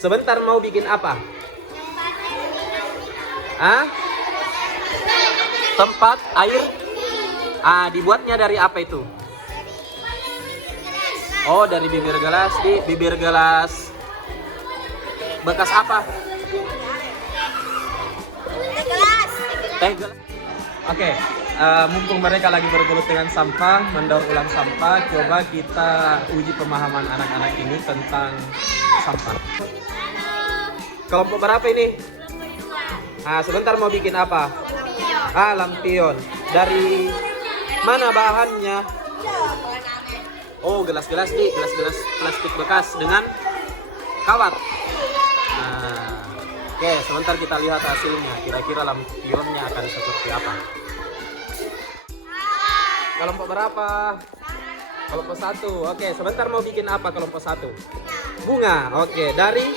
Sebentar mau bikin apa? Ah? Tempat air? Dibuatnya dari apa itu? Oh, dari bibir gelas. Di bibir gelas bekas apa? Teh gelas. Oke, mumpung mereka lagi bergelut dengan sampah, mendaur ulang sampah, coba kita uji pemahaman anak-anak ini tentang sampah. Kelompok berapa ini? Sebentar mau bikin apa? Lampion. Dari mana bahannya? Oh, gelas-gelas nih, gelas-gelas plastik bekas dengan kawat. Oke, sebentar kita lihat hasilnya. Kira-kira lampionnya akan seperti apa? Kelompok berapa? Kelompok 1. Oke, sebentar mau bikin apa kelompok 1? Bunga. Oke, dari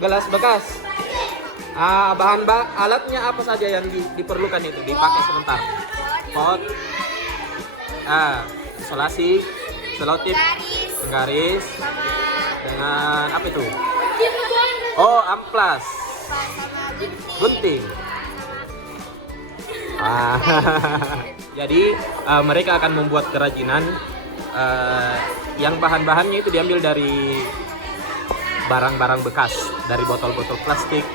gelas bekas. Alatnya apa saja yang diperlukan itu? Dipakai sebentar. Pot. Isolasi, selotip, penggaris, dengan apa itu? Oh, amplas, gunting. Jadi mereka akan membuat kerajinan yang bahan-bahannya itu diambil dari barang-barang bekas, dari botol-botol plastik,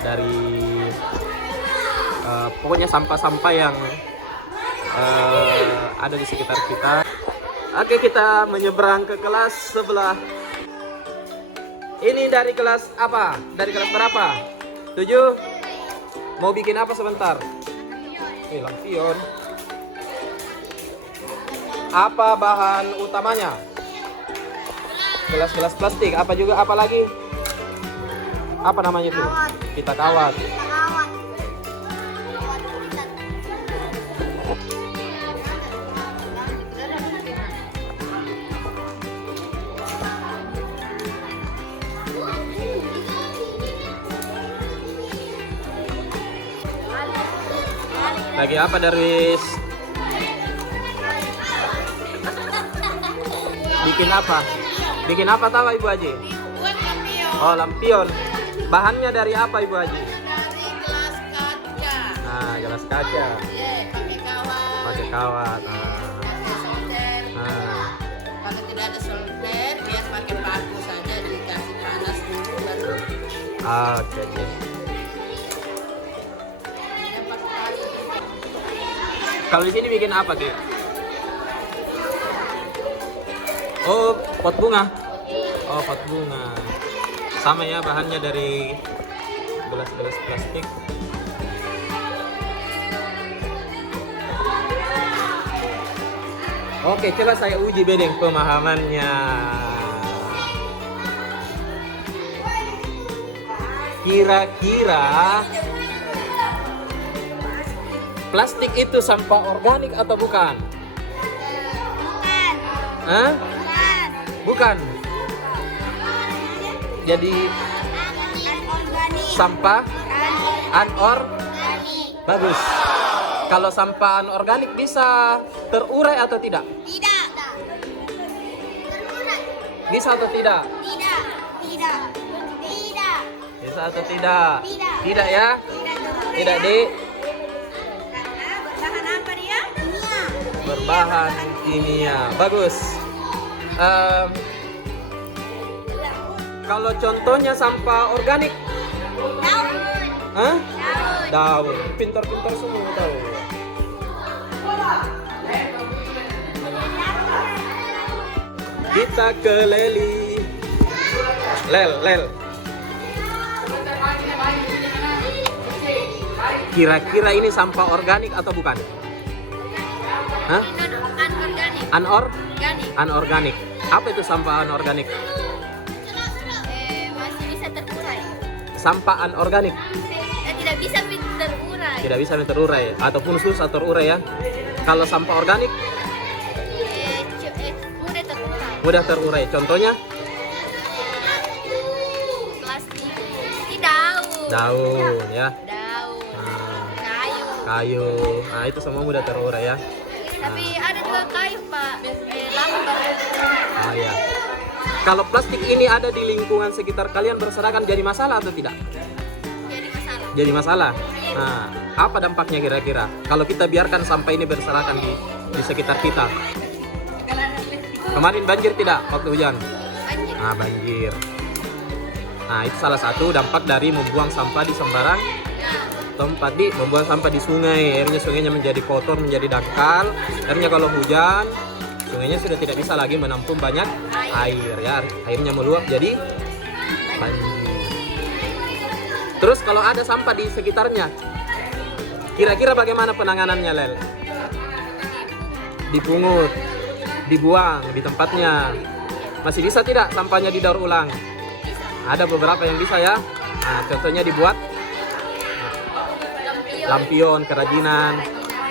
dari pokoknya sampah-sampah yang ada di sekitar kita. Oke, kita menyeberang ke kelas sebelah. Ini dari kelas apa? Dari kelas berapa? 7. Mau bikin apa sebentar? Lampion. Apa bahan utamanya? Gelas-gelas plastik. Apa juga? Apa lagi? Apa namanya itu? Kita kawat. Lagi apa, Darwis? Bikin apa? Bikin apa tahu Ibu Haji? Buat lampion. Oh, lampion. Bahannya dari apa Ibu Haji? Dari gelas kaca. Gelas kaca. Pakai kawat. Pakai kawat. Pakai solder. Kalau tidak ada solder, biar pakai paku saja, dikasih panas dulu baru. Oke. Kalau di sini bikin apa, Ki? Oh, pot bunga. Oh, pot bunga. Sama ya, bahannya dari gelas-gelas plastik. Oke, coba saya uji bedeng pemahamannya. Kira-kira plastik itu sampah organik atau bukan? Bukan. Bukan. Jadi sampah anorganik. Bagus. Kalau sampah anorganik bisa terurai atau tidak? Tidak. Bisa atau tidak? Tidak. Bisa atau tidak? Tidak. Tidak ya? Tidak, Dik. Berbahan apa dia? Berbahan kimia. Bagus. Kalau contohnya sampah organik, Daun. daun. Pintar-pintar semua tahu. Kita ke Leli. Lel. Kira-kira ini sampah organik atau bukan? Anorganik. Anorganik. Apa itu sampah anorganik? Masih bisa terurai. Sampah anorganik Tidak bisa terurai. tidak bisa terurai ataupun susah terurai ya. Kalau sampah organik Mudah terurai. mudah terurai. Contohnya Plastik. Daun. daun ya, Daun. Nah, Kayu. kayu. Itu semua mudah terurai ya. Tapi ada juga kayu, Pak. Lambat. Ya. Kalau plastik ini ada di lingkungan sekitar kalian berserakan, jadi masalah atau tidak? Jadi masalah. Jadi masalah. Nah, apa dampaknya kira-kira kalau kita biarkan sampah ini berserakan di sekitar kita? Kemarin banjir tidak waktu hujan? Banjir. Nah, banjir. Nah, itu salah satu dampak dari membuang sampah di sembarang tempat, membuang sampah di sungai. Akhirnya sungainya menjadi kotor, menjadi dangkal. Akhirnya kalau hujan, sungainya sudah tidak bisa lagi menampung banyak air ya. Airnya meluap jadi banjir. Terus kalau ada sampah di sekitarnya, kira-kira bagaimana penanganannya, Lel? Dipungut, dibuang di tempatnya. Masih bisa tidak sampahnya didaur ulang? Ada beberapa yang bisa ya. Nah, contohnya dibuat lampion, kerajinan.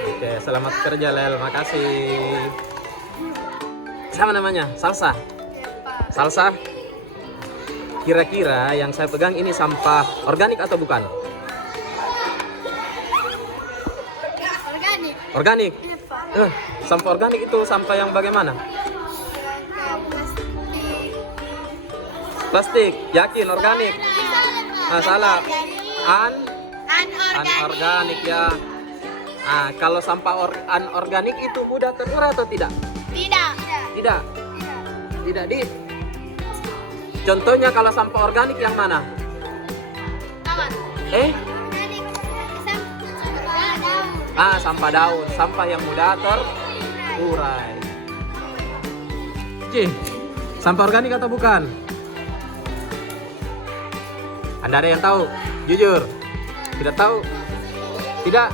Oke, selamat kerja, Lel. Makasih. Sama namanya, salsa. Salsa. Kira-kira yang saya pegang ini sampah organik atau bukan? Organik. Organik. Sampah organik itu sampah yang bagaimana? Plastik. Yakin organik? Nah, salah. Anorganik ya. Nah, kalau sampah anorganik itu udah terurai atau tidak? Tidak. Tidak. Tidak di. Contohnya kalau sampah organik yang mana? Aman. Sampah daun, sampah yang mudah terurai. Sampah organik atau bukan? Anda ada yang tahu? Jujur. Tidak tahu? Tidak?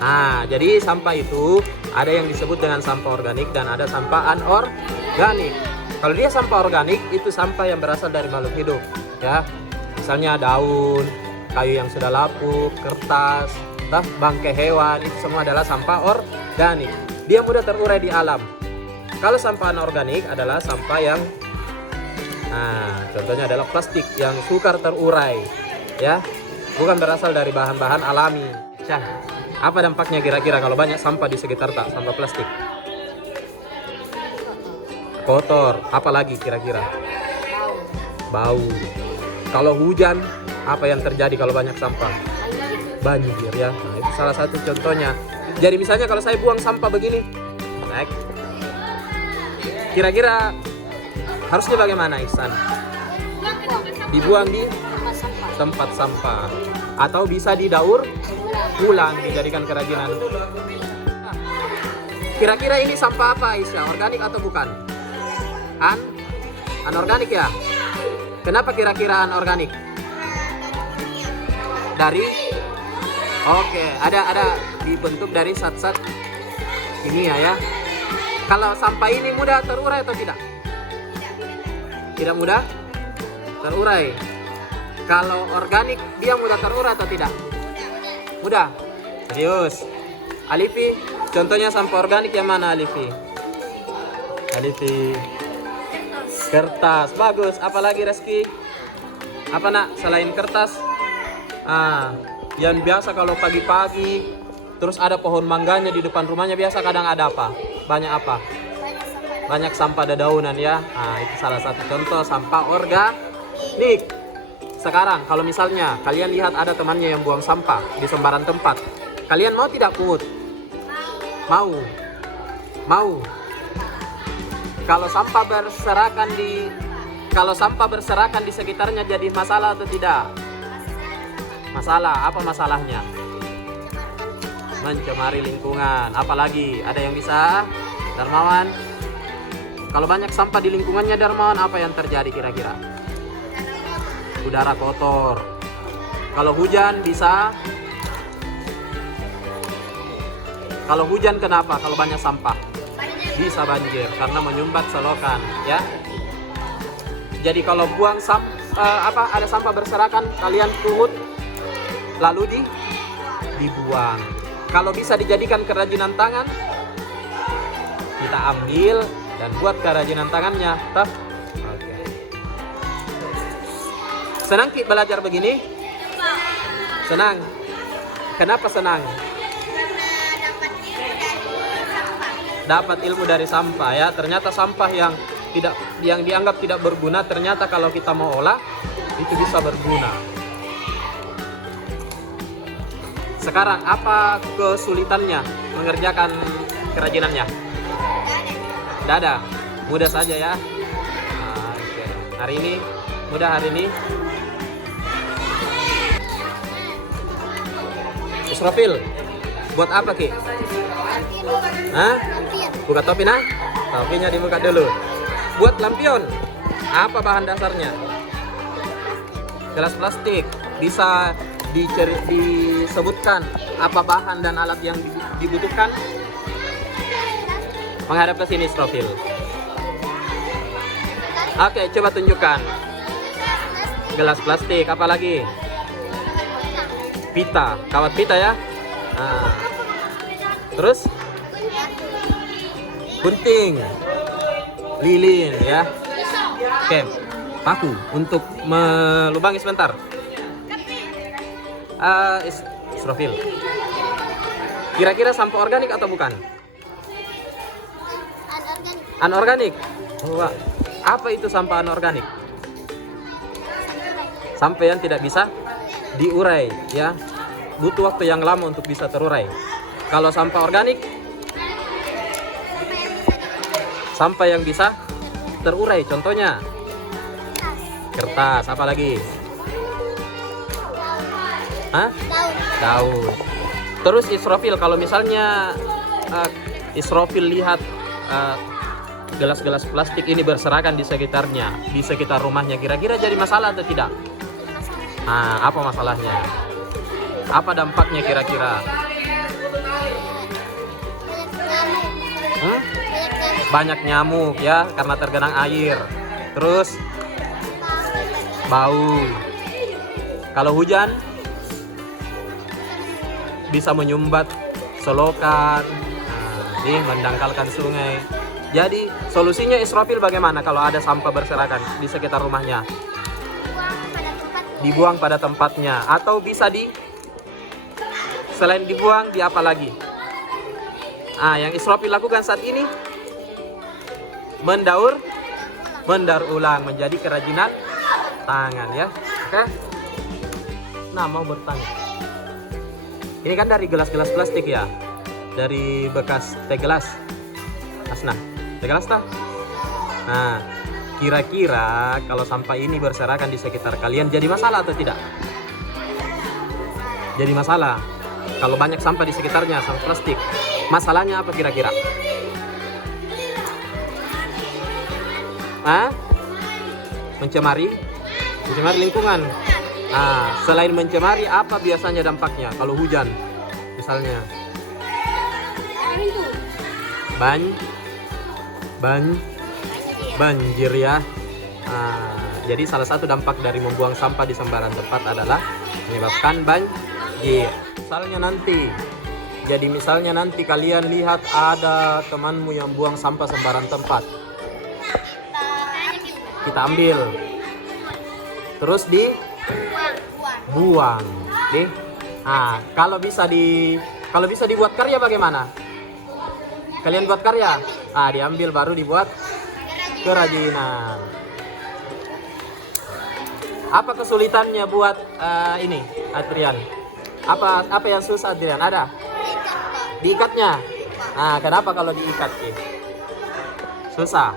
Nah, jadi sampah itu ada yang disebut dengan sampah organik dan ada sampah anorganik. Kalau dia sampah organik, itu sampah yang berasal dari makhluk hidup, ya. Misalnya daun, kayu yang sudah lapuk, kertas, bangkai hewan, itu semua adalah sampah organik. Dia mudah terurai di alam. Kalau sampah anorganik adalah sampah yang contohnya adalah plastik yang sukar terurai, ya, bukan berasal dari bahan-bahan alami. Apa dampaknya kira-kira kalau banyak sampah di sekitar sampah plastik? Kotor, apalagi kira-kira? Bau. Kalau hujan, apa yang terjadi kalau banyak sampah? Banjir ya. Nah, itu salah satu contohnya. Jadi misalnya kalau saya buang sampah begini, kira-kira harusnya bagaimana, Ihsan? Dibuang di tempat sampah atau bisa didaur ulang, dijadikan kerajinan. Kira-kira ini sampah apa, Aisyah? Organik atau bukan? Anorganik ya? Kenapa kira-kira anorganik? Dari ada dibentuk dari zat-zat kimia ya. Kalau sampah ini mudah terurai atau tidak? Tidak mudah terurai. Kalau organik dia mudah terurai atau tidak? Mudah. Serius. Alifi, contohnya sampah organik yang mana, Alifi? Alifi. Kertas. Bagus. Apalagi, Reski? Apa nak selain kertas? Yang biasa kalau pagi-pagi terus ada pohon mangganya di depan rumahnya, biasa kadang ada apa? Banyak apa? Banyak sampah dedaunan ya. Itu salah satu contoh sampah organik. Sekarang kalau misalnya kalian lihat ada temannya yang buang sampah di sembarang tempat, kalian mau tidak pungut? Mau. Kalau sampah berserakan di sekitarnya jadi masalah atau tidak? Masalah. Apa masalahnya? Mencemari lingkungan. Apalagi ada yang bisa, Darmawan? Kalau banyak sampah di lingkungannya, Darmawan, apa yang terjadi kira-kira? Udara kotor. Kalau hujan bisa. Kalau hujan kenapa? Kalau banyak sampah bisa banjir karena menyumbat selokan, ya. Jadi kalau buang ada sampah berserakan, kalian pungut lalu dibuang. Kalau bisa dijadikan kerajinan tangan, kita ambil dan buat kerajinan tangannya. Oke. Senang Ki belajar begini? Senang. Kenapa senang? Dapat ilmu dari sampah ya. Ternyata sampah yang yang dianggap tidak berguna, ternyata kalau kita mau olah itu bisa berguna. Sekarang apa kesulitannya mengerjakan kerajinannya? Tidak ada, mudah saja ya. Oke. Hari ini mudah hari ini. Israfil, buat apa Ki? Hah? Buka topi nah? Topinya dibuka dulu. Buat lampion. Apa bahan dasarnya? Gelas plastik. Bisa disebutkan apa bahan dan alat yang dibutuhkan? Menghadap ke sini Israfil. Oke, coba tunjukkan. Gelas plastik, apa lagi? Pita, kawat pita ya. Nah. Terus gunting, lilin ya. Oke, paku untuk melubangi sebentar. Israfil, kira-kira sampah organik atau bukan? Anorganik. Wah, apa itu sampah anorganik? Sampah yang tidak bisa diurai ya, butuh waktu yang lama untuk bisa terurai. Kalau sampah organik, sampah yang bisa terurai, contohnya kertas, apa lagi? Hah? Daun. Terus Israfil, kalau misalnya Israfil lihat gelas-gelas plastik ini berserakan di sekitarnya, di sekitar rumahnya, kira-kira jadi masalah atau tidak? Nah, apa masalahnya? Apa dampaknya kira-kira? Banyak nyamuk ya, karena tergenang air. Terus bau. Kalau hujan bisa menyumbat selokan, mendangkalkan sungai. Jadi solusinya Israfil bagaimana kalau ada sampah berserakan di sekitar rumahnya? Dibuang pada tempatnya, atau bisa selain dibuang, di apa lagi? Yang Israfil lakukan saat ini mendaur ulang menjadi kerajinan tangan ya. Oke. Nah, mau bertanya. Ini kan dari gelas-gelas plastik ya. Dari bekas teh gelas. Asna, teh gelas tah? Nah, kira-kira kalau sampah ini berserakan di sekitar kalian jadi masalah atau tidak? Jadi masalah. Kalau banyak sampah di sekitarnya, sampah plastik. Masalahnya apa kira-kira? Mencemari lingkungan. Selain mencemari, apa biasanya dampaknya kalau hujan? Misalnya banjir ya. Jadi salah satu dampak dari membuang sampah di sembarang tempat adalah menyebabkan banjir. Misalnya nanti kalian lihat ada temanmu yang buang sampah sembarang tempat, kita ambil, terus dibuang. Kalau bisa dibuat karya bagaimana? Kalian buat karya? Diambil baru dibuat kerajinan. Apa kesulitannya buat ini, Adrian? Apa yang susah, Adrian? Ada? Diikatnya. Kenapa kalau diikat, Ki? Susah.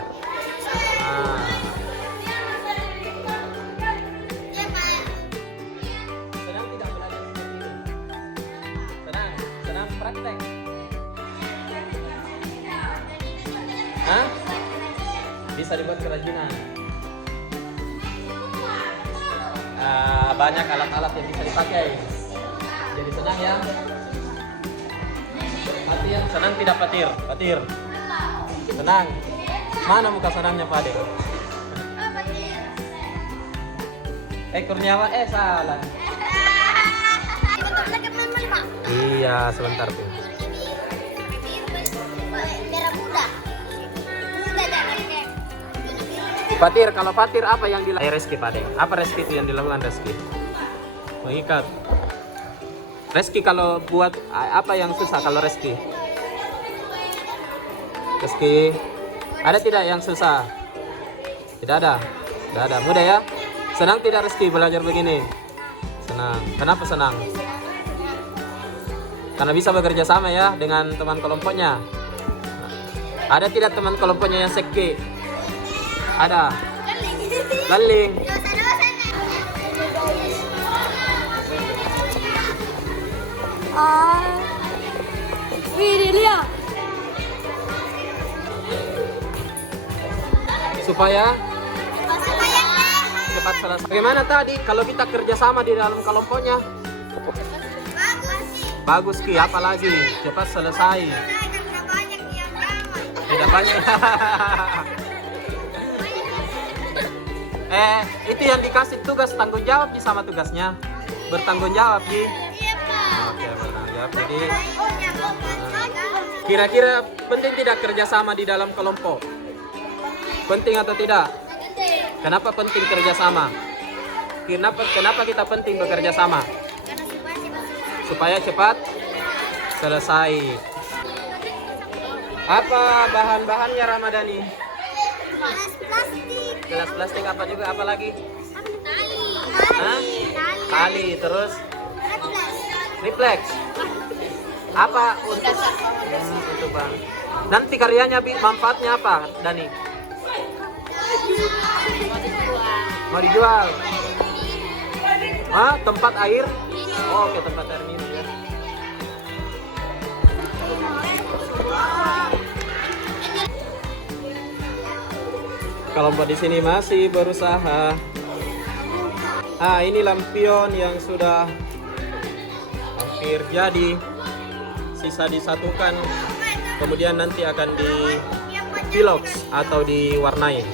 Senang tidak belajar seperti ini? Senang praktek. Bisa dibuat kerajinan. Banyak alat-alat yang bisa dipakai. Jadi senang ya. Patir, senang tidak Patir? Patir. Senang. Mana muka senangnya Pak Ade? Kurniawan, salah. Iya, sebentar tuh. Patir, kalau Patir apa yang dilakukan Reski Pak Ade? Apa Reski itu yang dilakukan Reski? Mengikat. Reski kalau buat apa yang susah kalau Reski? Reski, ada tidak yang susah? Tidak ada. Tidak ada. Mudah ya? Senang tidak Rizky belajar begini? Senang. Kenapa senang? Karena bisa bekerja sama ya dengan teman kelompoknya. Ada tidak teman kelompoknya yang seki? Ada. Laling. Wih, lihat. Supaya cepat selesai. Bagaimana tadi kalau kita kerja sama di dalam kelompoknya? Bagus Ki, apa lagi? Cepat selesai. Tidak banyak. Itu yang dikasih tugas tanggung jawab di sama tugasnya. Bertanggung jawab Ki. Oke, bertanggung jawab. Jadi kira-kira penting tidak kerja sama di dalam kelompok? Penting atau tidak? Kenapa penting kerja sama? Kenapa kita penting bekerja sama? Supaya cepat selesai. Apa bahan-bahannya Ramadhani? Gelas plastik apa juga? Apa lagi? Hah? Tali, terus reflex. Apa untuk bang? Nanti karyanya manfaatnya apa, Dani? Mau dijual? Hah? Tempat air? Oh, oke, tempat air minum ya. Kelompok di sini masih berusaha. Ini lampion yang sudah hampir jadi. Sisa disatukan. Kemudian nanti akan di pilox atau diwarnai.